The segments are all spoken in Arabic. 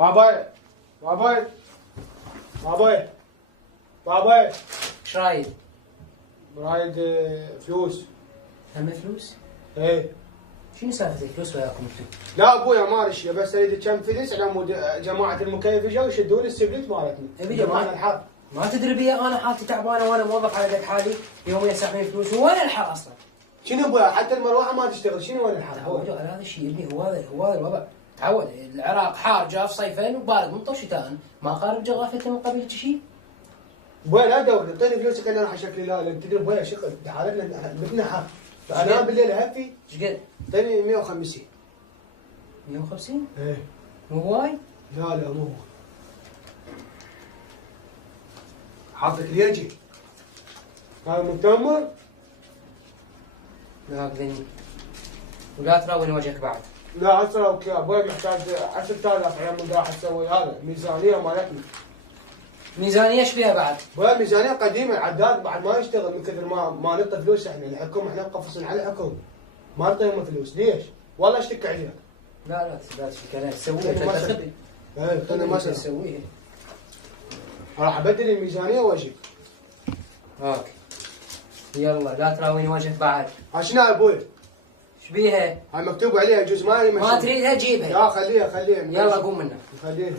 بابا بابا بابا بابا ايش رايد؟ رايد فلوس. هم فلوس؟ ايه. شنو سالفه الفلوس وياكم انتم؟ لا ابويا ما ارشي، بس اريد كم فلس على مود جماعه المكيف اجوا يشدون السبلت مالتنا. ابي ما تدري بي انا حالتي تعبانه وانا موظف على قد حالي، يوميا ساحبين فلوس وين الحر اصلا؟ شنو ابويا حتى المروحه ما تشتغل، شنو وين الحر؟ تعودوا على هذا الشيء ابني، هو هذا الوضع. تعود. العراق حار جاف صيفين وبارد مطر شتاء، ما قارب جغرافيته من قبل شيء. ابويا لا دور، اعطيني فلوسك انا راح اشكل. لا تدري ابويا شغل حالتنا بيتنا حر، فانا بالليل اهفي. ايش قد؟ اعطيني 150. 150؟ ايه. مو هواي؟ لا مو هو. حاطك ليجي هذا متأمر. لا اذني ولا تراوني وجهك بعد. لا اسرع يا ابوي، محتاج 10,000 على مود راح اسوي هذا ميزانيه مالتنا. ميزانيه ايش فيها بعد؟ ابوي ميزانيه قديمه، العداد بعد ما يشتغل من كثر ما نعطي فلوس. احنا الحكومه احنا مقفصين على الحكومه، ما نعطيهم فلوس. ليش؟ والله اشتكي عليك. لا تشتكي عليك، تسويها. ايه انا ما تسويها. راح ابدل الميزانيه واجيك. اوكي يلا لا تراويني وجهك بعد. عشان ابوي ايش بيها؟ هاي مكتوب عليها جزء ما تريدها جيبها. لا خليها يلا قوم منها. خليها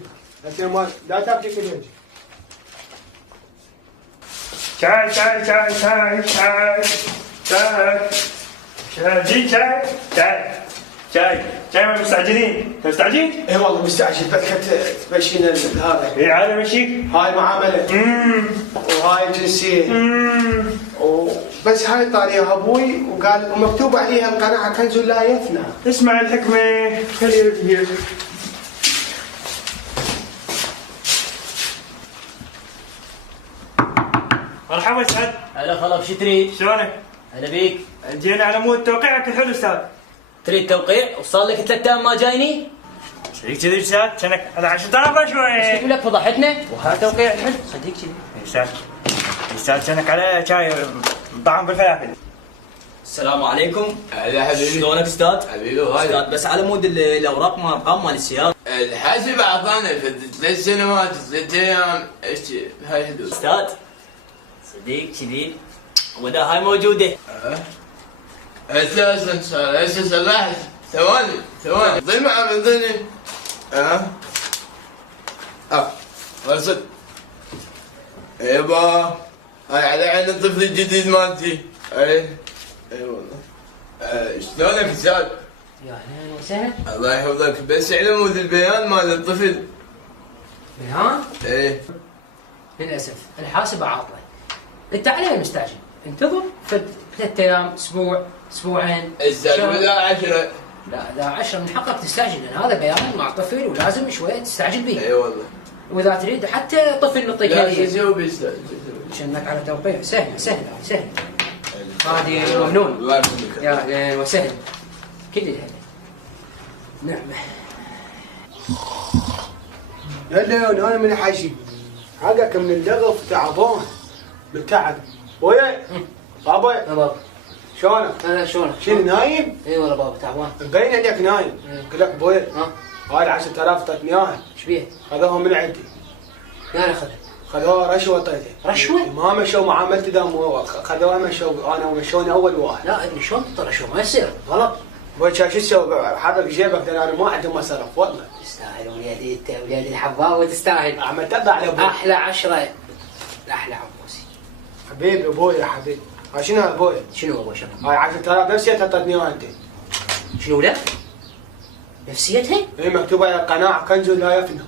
لكن ما لا تبكي كل شاي شاي شاي شاي شاي شاي شاي شاي شاي شاي شاي ما مستعجلين؟ مستعجلين؟ اي والله مستعجل، بس تمشينا هذا. اي عادي مشيك؟ هاي معامله وهاي جنسيه بس هاي طاريها ابوي وقال ومكتوب عليها القناعه كنز لا يفنى. اسمع الحكمه خليه. مرحبا سعد. هلا خلاص، شو تريد؟ شلونك؟ هلا بيك. جينا على مود توقيعك الحلو استاذ. تريد توقيع؟ وصار لك 3 ايام ما جايني؟ شريك كذي استاذ، كانك هذا 10,000 شوي. شكلك فضحتنا وهذا توقيع الحلو، صدق كذي. استاذ كانك على شاي طعم بالفلافل. السلام عليكم. هلا حبيبي. شلونك استاذ؟ حبيبي وهلا. استاذ بس على مود الاوراق ما ارقام مال السياره. الحاسب اعطانا في 3 سنوات 3 ايام ايش هاي حدود. استاذ صديق كذي ودا هاي موجوده. اساسا صار اساسا لاحظ ثواني ظل مع من ظني. رصد. يبا هاي على عين الطفل الجديد مالتي. اي والله. شلونك استاذ؟ يا اهلا وسهلا. الله يحفظك، بس على مود البيان مال الطفل. بيان؟ ايه للاسف الحاسب عاطله. انت عليه مستعجل، انتظر 3 ايام، اسبوع، اسبوعين. استاذ ولا 10. لا اذا 10 من حقك تستعجل، لان هذا بيان مع طفل ولازم شويه تستعجل به. اي والله. واذا تريد حتى طفل نعطيك لا هديه. شو اسوي استاذ؟ شنك على توقيع سهل. هذه ممنون. الله يخليك. يا اهلا وسهلا. كل الهلا. نعم. هلا انا من حاجي حقك من اللغف تعبان بالتعب. ويا بابا يا بابا شلونك؟ انا شلونك؟ شنو نايم؟ اي والله بابا تعبان. مبين عليك نايم. قلت لك بوي ها؟ هاي 10,000 اعطتني اياها. ايش بيه؟ خذوهم من عندي. يا اخذها. خذوها رشوه اعطيته. رشوه؟ ما مشوا معاملتي دام خذوها مشوا انا ومشوني اول واحد. لا ابني شلون تطلع شو ما يصير غلط. بوي شو تسوي؟ حرك جيبك لان انا ما عندي مصرف والله. تستاهل وليدي انت وليدي الحباوه تستاهل. احمد تطلع على ابوي. احلى 10 احلى عبوسي. حبيبي ابوي يا حبيبي. ها شنو ابوي؟ شنو ابو شنو؟ هاي 10,000 نفسيتها اعطتني اياها انت. شنو له؟ نفسيتها؟ هي مكتوبه على القناعه كنز لا يفنى.